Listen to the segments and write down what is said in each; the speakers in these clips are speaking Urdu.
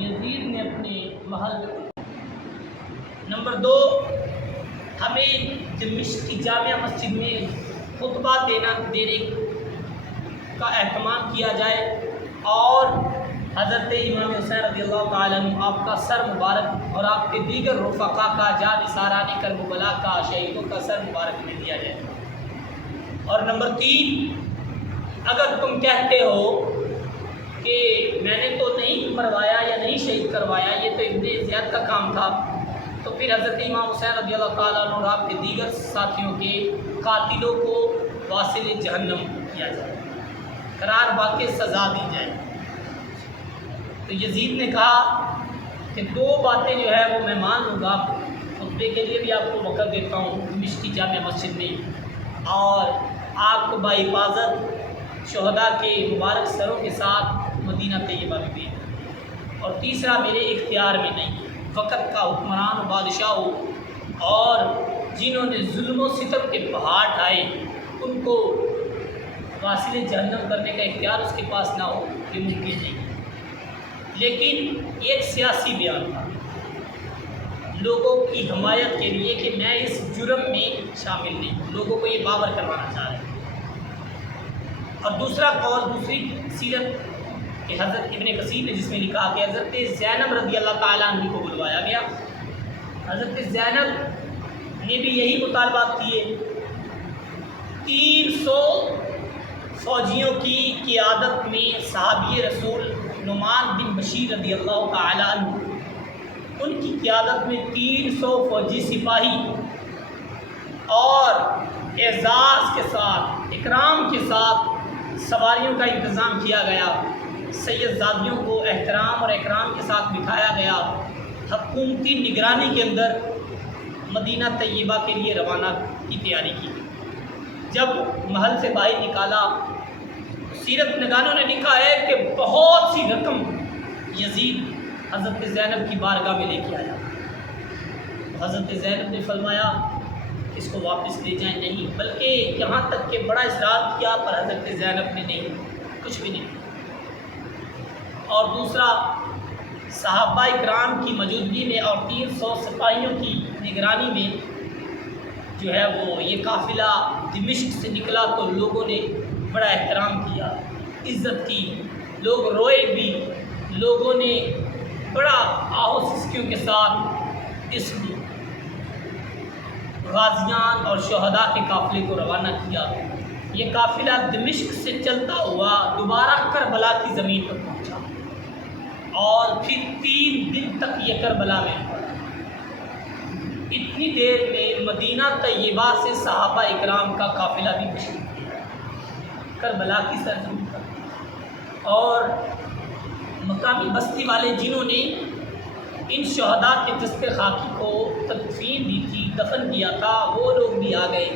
یزید نے اپنے محل نمبر 2 ہمیں دمشق کی جامع مسجد میں خطبہ دینے کا اہتمام کیا جائے اور حضرت امام حسین رضی اللہ تعالیٰ عنہ آپ کا سر مبارک اور آپ کے دیگر رفقا کا جانثاران کربلا کا شہیدوں کا سر مبارک میں دیا جائے۔ اور نمبر 3 اگر تم کہتے ہو کہ میں نے تو نہیں مروایا یا نہیں شہید کروایا، یہ تو ابن زیاد کا کام تھا، تو پھر حضرت امام حسین رضی اللہ تعالیٰ عنہ اور آپ کے دیگر ساتھیوں کے قاتلوں کو واصل جہنم کیا جائے، قرار واقع سزا دی جائے۔ تو یزید نے کہا کہ 2 باتیں جو ہے وہ میں مان لوں گا، خطبے کے لیے بھی آپ کو موقع دیتا ہوں دمشق کی جامع مسجد میں، اور آپ کو باحفاظت شہداء کے مبارک سروں کے ساتھ مدینہ طیبہ میں بھی، اور تیسرا میرے اختیار میں نہیں، وقت کا حکمران و بادشاہ ہو اور جنہوں نے ظلم و ستم کے پہاڑ ڈھائے ان کو واصل جہنم کرنے کا اختیار اس کے پاس نہ ہو، یہ ممکن نہیں۔ لیکن ایک سیاسی بیان تھا لوگوں کی حمایت کے لیے کہ میں اس جرم میں شامل نہیں ہوں، لوگوں کو یہ باور کروانا چاہ رہے ہیں۔ اور دوسرا قول، دوسری سیرت کہ حضرت ابن کثیر نے جس میں لکھا کہ حضرت زینب رضی اللہ تعالیٰ عنہ کو بلوایا گیا، حضرت زینب نے بھی یہی مطالبات کیے، 300 فوجیوں کی قیادت میں صحابی رسول نعمان بن بشیر رضی اللہ تعالیٰ عنہ، ان کی قیادت میں 300 فوجی سپاہی اور اعزاز کے ساتھ اکرام کے ساتھ سواریوں کا انتظام کیا گیا، سید زادیوں کو احترام اور اکرام کے ساتھ بٹھایا گیا، حکومتی نگرانی کے اندر مدینہ طیبہ کے لیے روانہ کی تیاری کی۔ جب محل سے باہر نکالا، سیرت نگاروں نے لکھا ہے کہ بہت سی رقم یزید حضرت زینب کی بارگاہ میں لے کے آیا۔ حضرت زینب نے فرمایا اس کو واپس لے جائیں، نہیں، بلکہ یہاں تک کہ بڑا اصرار کیا، پر حضرت زینب نے نہیں، کچھ بھی نہیں۔ اور دوسرا، صحابہ اکرام کی موجودگی میں اور 300 سپاہیوں کی نگرانی میں جو ہے وہ یہ قافلہ دمشق سے نکلا تو لوگوں نے بڑا احترام کیا، عزت کی، لوگ روئے بھی، لوگوں نے بڑا آہو سسکیوں کے ساتھ اس غازیان اور شہداء کے قافلے کو روانہ کیا۔ یہ قافلہ دمشق سے چلتا ہوا دوبارہ کربلا کی زمین پر پہنچا اور پھر 3 دن تک یہ کربلا میں پڑا۔ اتنی دیر میں مدینہ طیبہ سے صحابہ اکرام کا قافلہ بھی تشریف لیا کربلا کی سرزمین پر، اور مقامی بستی والے جنہوں نے ان شہداء کے جسد خاکی کو تدفین دی تھی، دفن کیا تھا، وہ لوگ بھی آ گئے،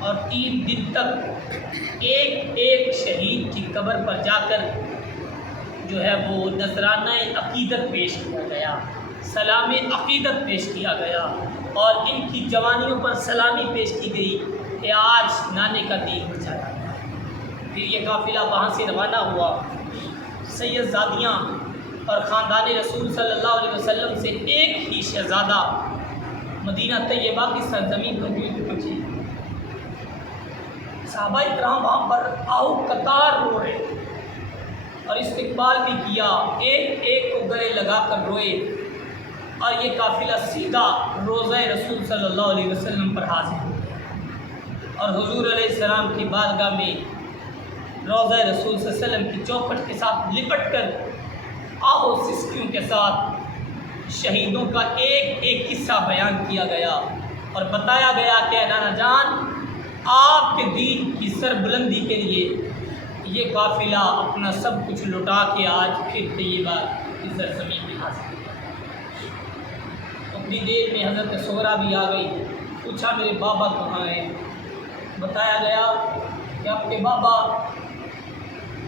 اور 3 دن تک ایک ایک شہید کی قبر پر جا کر جو ہے وہ نذرانہ عقیدت پیش کیا گیا، سلام عقیدت پیش کیا گیا، اور ان کی جوانیوں پر سلامی پیش کی گئی کہ آج نانے کا دین بچایا۔ پھر یہ قافلہ وہاں سے روانہ ہوا، سید زادیاں اور خاندان رسول صلی اللہ علیہ وسلم سے ایک ہی شہزادہ مدینہ طیبہ کی سرزمین پر پہنچے۔ صحابہ اکرام وہاں پر آہو قطار رو رہے اور استقبال بھی کیا، ایک ایک کو گلے لگا کر روئے، اور یہ قافلہ سیدھا روضہ رسول صلی اللہ علیہ وسلم پر حاضر ہو گیا، اور حضور علیہ السلام کی بارگاہ میں روضہ رسول صلی اللہ علیہ وسلم کی چوکھٹ کے ساتھ لپٹ کر آہو سسکیوں کے ساتھ شہیدوں کا ایک ایک قصہ بیان کیا گیا، اور بتایا گیا کہ نانا جان، آپ کے دین کی سربلندی کے لیے یہ قافلہ اپنا سب کچھ لٹا کے آج پھر طیبہ کی سرزمین میں حاصل کیا۔ اتنی دیر میں حضرت سغرا بھی آ گئی، پوچھا میرے بابا کہاں ہیں؟ بتایا گیا کہ آپ کے بابا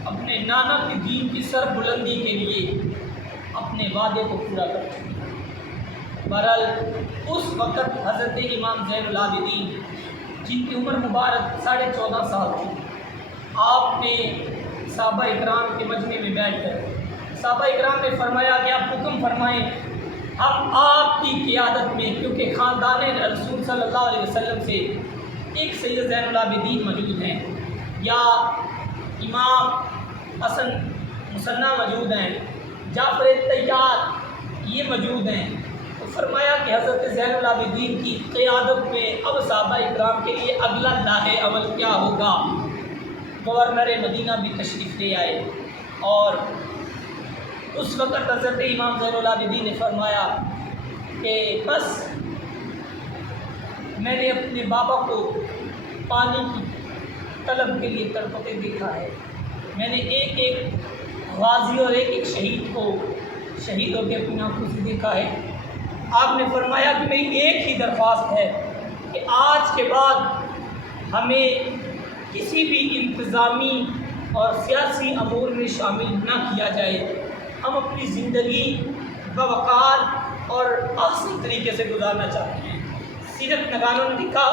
اپنے نانا کے دین کی سربلندی کے لیے اپنے وعدے کو پورا کر چکے۔ بہرحال اس وقت حضرت امام زین العابدین جن کی عمر مبارک 14.5 سال تھی، آپ نے صحابہ اکرام کے مجمع میں بیٹھ کر صحابہ اکرام نے فرمایا کہ آپ حکم کرم فرمائیں ہم آپ کی قیادت میں، کیونکہ خاندان رسول صلی اللہ علیہ وسلم سے ایک سید زین العابدین موجود ہیں، یا امام حسن مصنع موجود ہیں، جعفر طیار یہ موجود ہیں، تو فرمایا کہ حضرت زین العابدین کی قیادت میں اب صحابہ اکرام کے لیے اگلا لاہ عمل کیا ہوگا۔ گورنر مدینہ بھی تشریف لے آئے، اور اس وقت حضرت امام زین العابدین نے فرمایا کہ بس میں نے اپنے بابا کو پانی کی طلب کے لیے تڑپتے دیکھا ہے، میں نے ایک ایک غازی اور ایک ایک شہید کو شہید ہو کے اپنی آنکھوں سے دیکھا ہے۔ آپ نے فرمایا کہ میری ایک ہی درخواست ہے کہ آج کے بعد ہمیں کسی بھی انتظامی اور سیاسی امور میں شامل نہ کیا جائے، ہم اپنی زندگی باوقار اور احسن طریقے سے گزارنا چاہتے ہیں۔ سیرت نگاروں نے لکھا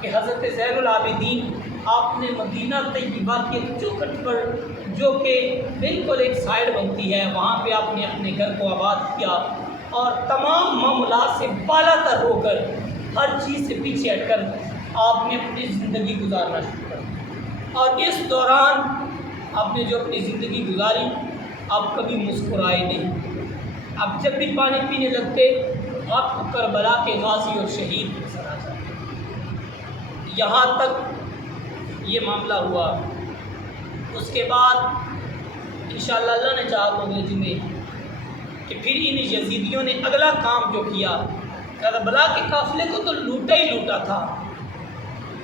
کہ حضرت زین العابدین آپ نے مدینہ طیبہ کے چوکھٹ پر، جو کہ بالکل ایک سائڈ بنتی ہے، وہاں پہ آپ نے اپنے گھر کو آباد کیا، اور تمام معاملات سے بالا تر ہو کر، ہر چیز سے پیچھے ہٹ کر آپ نے اپنی زندگی گزارنا شروع کر، اور اس دوران آپ نے جو اپنی زندگی گزاری آپ کبھی مسکرائے نہیں۔ آپ جب بھی پانی پینے لگتے آپ کو کربلا کے غازی اور شہید نظر آ جاتے۔ یہاں تک یہ معاملہ ہوا۔ اس کے بعد انشاءاللہ اللہ نے چاہا تو اگلے جمعے کہ پھر ان یزیدیوں نے اگلا کام جو کیا، کربلا کے قافلے کو تو لوٹا ہی لوٹا تھا،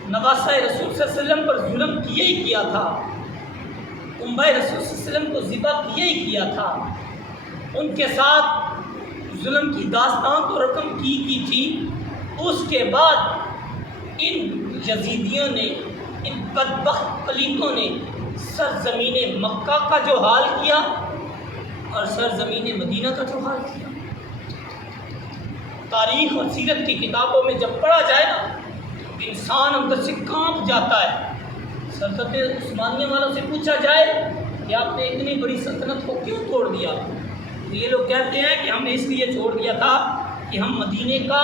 نواسہ رسول صلی اللہ علیہ وسلم پر ظلم کیا ہی کیا تھا، امبہ رسول صلی اللہ علیہ وسلم کو ذبح کیا ہی کیا تھا، ان کے ساتھ ظلم کی داستان تو رقم کی تھی۔ اس کے بعد ان یزیدیوں نے، ان بدبخت پلیتوں نے سرزمین مکہ کا جو حال کیا اور سرزمین مدینہ کا جو حال کیا، تاریخ اور سیرت کی کتابوں میں جب پڑھا جائے نا، انسان اندر سے کانپ جاتا ہے۔ سلطنت عثمانیہ والوں سے پوچھا جائے کہ آپ نے اتنی بڑی سلطنت کو کیوں توڑ دیا، تو یہ لوگ کہتے ہیں کہ ہم نے اس لیے چھوڑ دیا تھا کہ ہم مدینے کا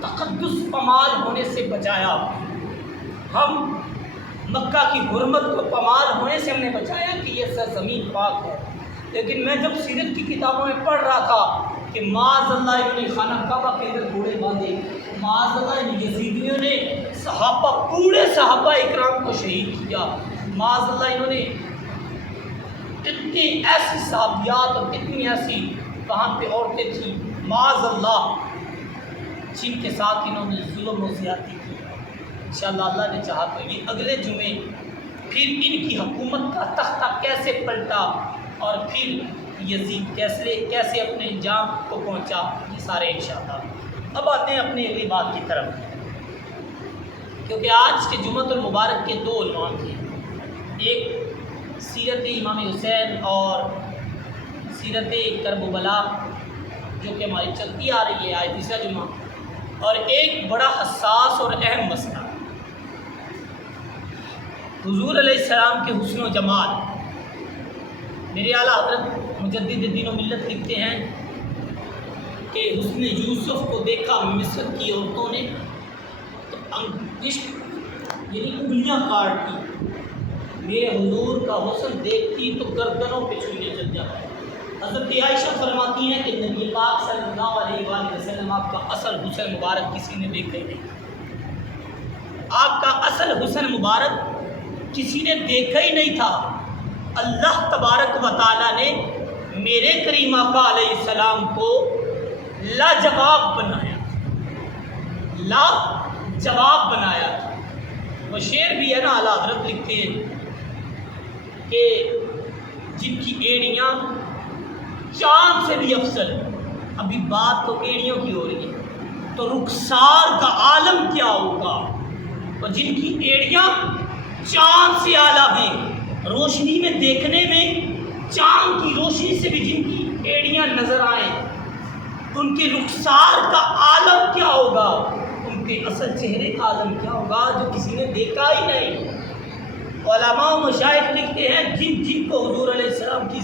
تقدس پامال ہونے سے بچایا، ہم مکہ کی حرمت کو پامال ہونے سے ہم نے بچایا کہ یہ سرزمین پاک ہے۔ لیکن میں جب سیرت کی کتابوں میں پڑھ رہا تھا کہ معاذ اللہ انہوں نے خانہ کعبہ کے اندر گھوڑے باندھے، معاذ اللہ ان یزیدیوں نے صحابہ، پورے صحابہ اکرام کو شہید کیا، معاذ اللہ انہوں نے کتنی ایسی صحابیات اور کتنی ایسی وہاں پہ عورتیں تھیں معاذ اللہ جن کے ساتھ انہوں نے ظلم و زیادتی کی۔ انشاءاللہ اللہ نے چاہا تو یہ اگلے جمعے پھر ان کی حکومت کا تختہ کیسے پلٹا اور پھر یزید کیسے اپنے انجام کو پہنچا، یہ سارے انشاءاللہ۔ اب آتے ہیں اپنی اگلی بات کی طرف، کیونکہ آج کے جمعۃ المبارک کے دو عنوان تھے، ایک سیرت امام حسین اور سیرت کرب و بلا جو کہ ہماری چلتی آ رہی ہے، آج تیسرا جمعہ، اور ایک بڑا حساس اور اہم مسئلہ حضور علیہ السلام کے حسن و جمال۔ میرے اعلیٰ حضرت مجدد دین و ملت لکھتے ہیں کہ حسن یوسف کو دیکھا مصر کی عورتوں نے تو عشق یعنی انگلیاں کاٹتی، میرے حضور کا حسن دیکھتی تو گردنوں پہ چھونے چل جاتا ہے۔ حضرت عائشہ فرماتی ہیں کہ نبی پاک صلی اللہ علیہ وآلہ وسلم آپ کا اصل حسن مبارک کسی نے دیکھا ہی نہیں، آپ کا اصل حسن مبارک کسی نے دیکھا ہی نہیں تھا۔ اللہ تبارک و تعالیٰ نے میرے کریم آقا علیہ السلام کو لاجواب بنایا، لاجواب بنایا۔ وہ شعر بھی ہے نا، اعلیٰ حضرت لکھتے ہیں کہ جن کی ایڑیاں چاند سے بھی افضل، ابھی بات تو ایڑیوں کی ہو رہی ہے، تو رخسار کا عالم کیا ہوگا، اور جن کی ایڑیاں چاند سے اعلیٰ ہیں، روشنی میں دیکھنے میں چاند کی روشنی سے بھی جن کی ایڑیاں نظر آئیں، ان کے رخسار کا عالم کیا ہوگا، ان کے اصل چہرے کا عالم کیا ہوگا جو کسی نے دیکھا ہی نہیں۔ علماء و مشائخ لکھتے ہیں جن کو حضور علیہ السلام کی